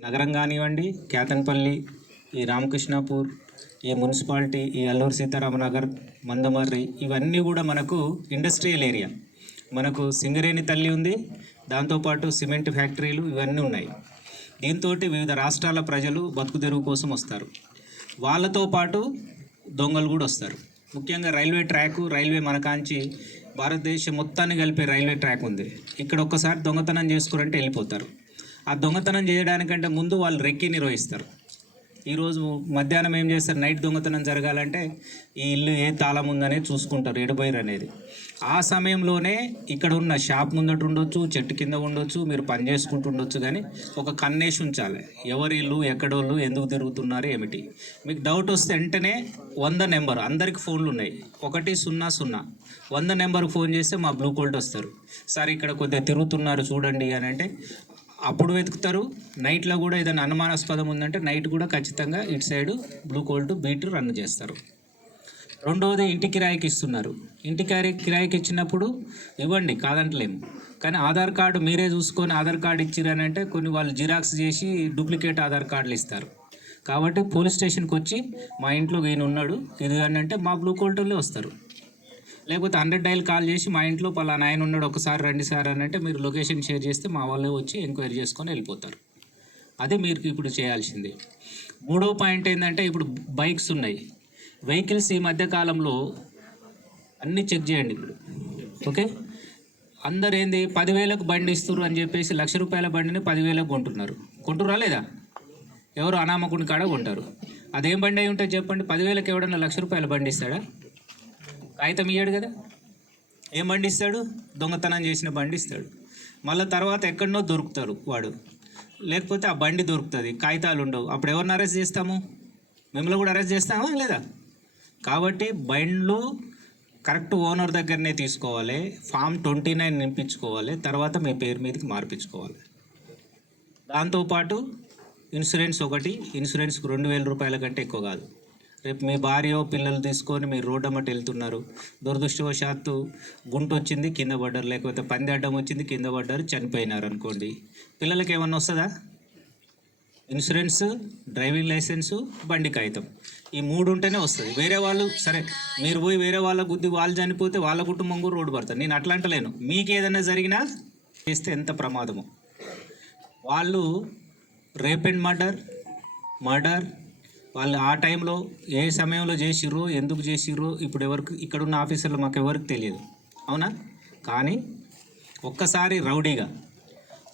నగరం కానివ్వండి కేతన్పల్లి ఈ రామకృష్ణాపూర్ ఈ మున్సిపాలిటీ ఈ అల్లూరు సీతారామనగర్ మందమర్రి ఇవన్నీ కూడా మనకు ఇండస్ట్రియల్ ఏరియా. మనకు సింగరేణి తల్లి ఉంది దాంతోపాటు సిమెంట్ ఫ్యాక్టరీలు ఇవన్నీ ఉన్నాయి. దీంతో వివిధ రాష్ట్రాల ప్రజలు బతుకు తెరువు కోసం వస్తారు. వాళ్ళతో పాటు దొంగలు కూడా వస్తారు. ముఖ్యంగా రైల్వే ట్రాక్ రైల్వే మనకాంచి భారతదేశం మొత్తాన్ని కలిపే రైల్వే ట్రాక్ ఉంది. ఇక్కడ ఒక్కసారి దొంగతనం చేసుకురంటే వెళ్ళిపోతారు. ఆ దొంగతనం చేయడానికంటే ముందు వాళ్ళు రెక్కి నిర్వహిస్తారు. ఈరోజు మధ్యాహ్నం ఏం చేస్తారు? నైట్ దొంగతనం జరగాలంటే ఈ ఇల్లు ఏ తాళం ఉందనే చూసుకుంటారు ఎడబోయరు అనేది. ఆ సమయంలోనే ఇక్కడ ఉన్న షాప్ ముందట ఉండొచ్చు చెట్టు కింద ఉండొచ్చు మీరు పని చేసుకుంటూ ఉండొచ్చు కానీ ఒక కన్నేసి ఉంచాలి. ఎవరి ఇల్లు ఎక్కడోళ్ళు ఎందుకు తిరుగుతున్నారు ఏమిటి? మీకు డౌట్ వస్తే వెంటనే వంద నెంబర్ అందరికి ఫోన్లు ఉన్నాయి. ఒకటి సున్నా సున్నా. వంద నెంబర్కి ఫోన్ చేస్తే మా బ్లూ కోల్ట్ వస్తారు. సార్ ఇక్కడ కొద్దిగా తిరుగుతున్నారు చూడండి అని అంటే అప్పుడు వెతుకుతారు. నైట్లో కూడా ఏదైనా అనుమానాస్పదం ఉందంటే నైట్ కూడా ఖచ్చితంగా ఇటు side blue colt beat run చేస్తారు. రెండవది ఇంటి కిరాయికి ఇస్తున్నారు. ఇంటి కిరాయి కిరాయికి ఇచ్చినప్పుడు ఇవ్వండి కాదంటలేము కానీ ఆధార్ కార్డు మీరే చూసుకొని ఆధార్ కార్డు ఇచ్చిరనంటే కొన్ని వాళ్ళు జిరాక్స్ చేసి డూప్లికేట్ ఆధార్ కార్డులు ఇస్తారు. కాబట్టి పోలీస్ స్టేషన్కి వచ్చి మా ఇంట్లో ఈయన ఉన్నాడు. ఇది అని అంటే మా బ్లూ కోల్టోళ్ళే వస్తారు. లేకపోతే హండ్రెడ్ డైల్ కాల్ చేసి మా ఇంట్లో పలానా ఆయన ఉన్నాడు ఒకసారి రండి సార్ అని అంటే మీరు లొకేషన్ షేర్ చేస్తే మా వాళ్ళే వచ్చి ఎంక్వైరీ చేసుకొని వెళ్ళిపోతారు. అదే మీరు ఇప్పుడు చేయాల్సింది. మూడో పాయింట్ ఏంటంటే ఇప్పుడు బైక్స్ ఉన్నాయి. వెహికల్స్ ఈ మధ్య కాలంలో అన్నీ చెక్ చేయండి ఇప్పుడు. ఓకే? అందరు ఏంది? పదివేలకు బండి ఇస్తారు అని చెప్పేసి లక్ష రూపాయల బండిని పదివేలకు కొంటున్నారు. కొంటురా లేదా? ఎవరు అనామకుని కాడ కొంటారు. అదేం బండి అయి ఉంటే చెప్పండి. పదివేలకు ఎవడన్నా లక్ష రూపాయల బండి ఇస్తాడా? కాగితం ఇయ్యాడు కదా. ఏం బండి ఇస్తాడు దొంగతనం చేసిన బండి ఇస్తాడు మళ్ళీ తర్వాత ఎక్కడనో దొరుకుతారు వాడు. లేకపోతే ఆ బండి దొరుకుతుంది. కాగితాలు ఉండవు. అప్పుడు ఎవరిని అరెస్ట్ చేస్తాము? మిమ్మల్ని కూడా అరెస్ట్ చేస్తామా లేదా? కాబట్టి బండ్లు కరెక్ట్ ఓనర్ దగ్గరనే తీసుకోవాలి. ఫామ్ ట్వంటీ నైన్ నింపించుకోవాలి. తర్వాత మీ పేరు మీదకి మార్పించుకోవాలి. దాంతోపాటు ఇన్సూరెన్స్ ఒకటి. ఇన్సూరెన్స్కి రెండు వేల రూపాయల కంటే ఎక్కువ కాదు. రేపు మీ భార్య పిల్లలు తీసుకొని మీరు రోడ్డు అమ్మటి వెళ్తున్నారు. దురదృష్టవశాత్తు గుంట వచ్చింది కింద పడ్డారు. లేకపోతే పంది అడ్డం వచ్చింది కింద పడ్డారు చనిపోయినారు అనుకోండి. పిల్లలకి ఏమన్నా వస్తుందా? ఇన్సూరెన్స్ డ్రైవింగ్ లైసెన్సు బండి కాగితం. ఈ మూడు ఉంటేనే వస్తుంది. వేరే వాళ్ళు సరే మీరు పోయి వేరే వాళ్ళ గుద్ది వాళ్ళు చనిపోతే వాళ్ళ కుటుంబం కూడా రోడ్డు పడతారు నేను అట్లా అంటలేను మీకు ఏదైనా జరిగినా చేస్తే ఎంత ప్రమాదము. వాళ్ళు రేప్ అండ్ మర్డర్ మర్డర్ వాళ్ళు ఆ టైంలో ఏ సమయంలో చేసిర్రు ఎందుకు చేసిర్రు ఇప్పుడు ఎవరికి ఇక్కడ ఉన్న ఆఫీసర్లు మాకు ఎవరికి తెలియదు. అవునా? కానీ ఒక్కసారి రౌడీగా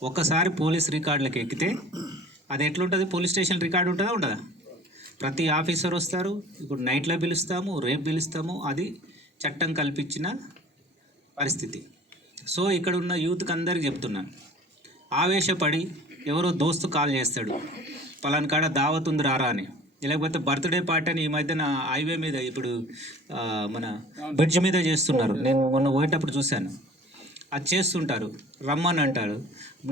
ఒక్కసారి పోలీస్ రికార్డులకు ఎక్కితే అది ఎట్లుంటుంది? పోలీస్ స్టేషన్ రికార్డు ఉంటుందా? ఉండదా? ప్రతి ఆఫీసర్ వస్తారు ఇప్పుడు నైట్లో పిలుస్తాము రేపు పిలుస్తాము అది చట్టం కల్పించిన పరిస్థితి. సో ఇక్కడ ఉన్న యూత్కి అందరికి చెప్తున్నాను ఆవేశపడి ఎవరో దోస్తు కాల్ చేస్తాడు పలానా కాడ దావత్ ఉంది రారా అని. లేకపోతే బర్త్డే పార్టీ అని ఈ మధ్యన హైవే మీద ఇప్పుడు మన బ్రిడ్జ్ మీద చేస్తున్నారు. నేను మొన్న పోయేటప్పుడు చూశాను. అది చేస్తుంటారు. రమ్మని అంటారు.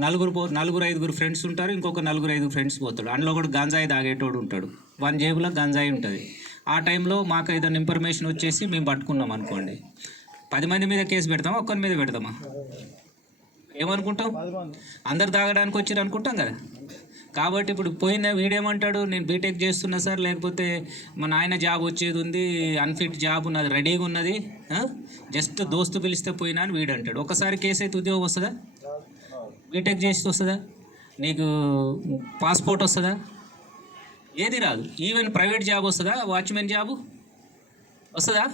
నలుగురు పో నలుగురు ఐదుగురు ఫ్రెండ్స్ ఉంటారు. ఇంకొక నలుగురు ఐదుగురు ఫ్రెండ్స్ పోతాడు అందులో కూడా గంజాయి తాగేటోడు ఉంటాడు. వన్ జేబులో గంజాయి ఉంటుంది. ఆ టైంలో మాకు ఏదైనా ఇన్ఫర్మేషన్ వచ్చేసి మేము పట్టుకున్నాం అనుకోండి. పది మంది మీద కేసు పెడతామా? ఒక్కరి మీద పెడతామా? ఏమనుకుంటాం? అందరు తాగడానికి వచ్చారు అనుకుంటాం కదా. కాబట్టి ఇప్పుడు పోయిన వీడేమంటాడు నేను బీటెక్ చేస్తున్నా సార్ లేకపోతే మా నాయన జాబ్ వచ్చేది ఉంది అన్ఫిట్ జాబ్ ఉన్నది రెడీగా ఉన్నది జస్ట్ దోస్తు పిలిస్తే పోయినా అని వీడు అంటాడు. ఒకసారి కేసు అయితే ఉద్యోగం వస్తుందా? బీటెక్ చేసి వస్తుందా? నీకు పాస్పోర్ట్ వస్తుందా? ఏది రాదు. ఈవెన్ ప్రైవేట్ జాబ్ వస్తుందా? వాచ్మెన్ జాబు వస్తుందా?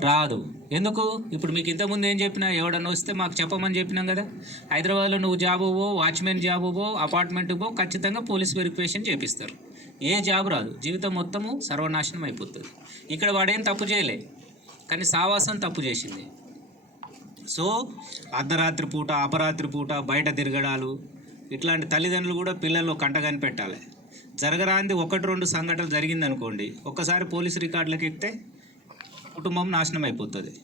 రాదు. ఎందుకు? ఇప్పుడు మీకు ఇంతకుముందు ఏం చెప్పినా? ఎవడన్నా వస్తే మాకు చెప్పమని చెప్పినాం కదా. హైదరాబాద్లో నువ్వు జాబ్ పో వాచ్మెన్ జాబ్ పో అపార్ట్మెంట్ పో ఖచ్చితంగా పోలీస్ వెరిఫికేషన్ చేపిస్తారు. ఏ జాబ్ రాదు. జీవితం మొత్తము సర్వనాశనం అయిపోతుంది. ఇక్కడ వాడేం తప్పు చేయలే. కానీ సావాసం తప్పు చేసింది. సో అర్ధరాత్రి పూట అపరాత్రి పూట బయట తిరగడాలు ఇట్లాంటి తల్లిదండ్రులు కూడా పిల్లలు కంట కనిపెట్టాలి. జరగరాంది ఒకటి రెండు సంఘటనలు జరిగిందనుకోండి ఒక్కసారి పోలీస్ రికార్డులకు ఎక్కితే కుటుంబం నాశనం అయిపోతుంది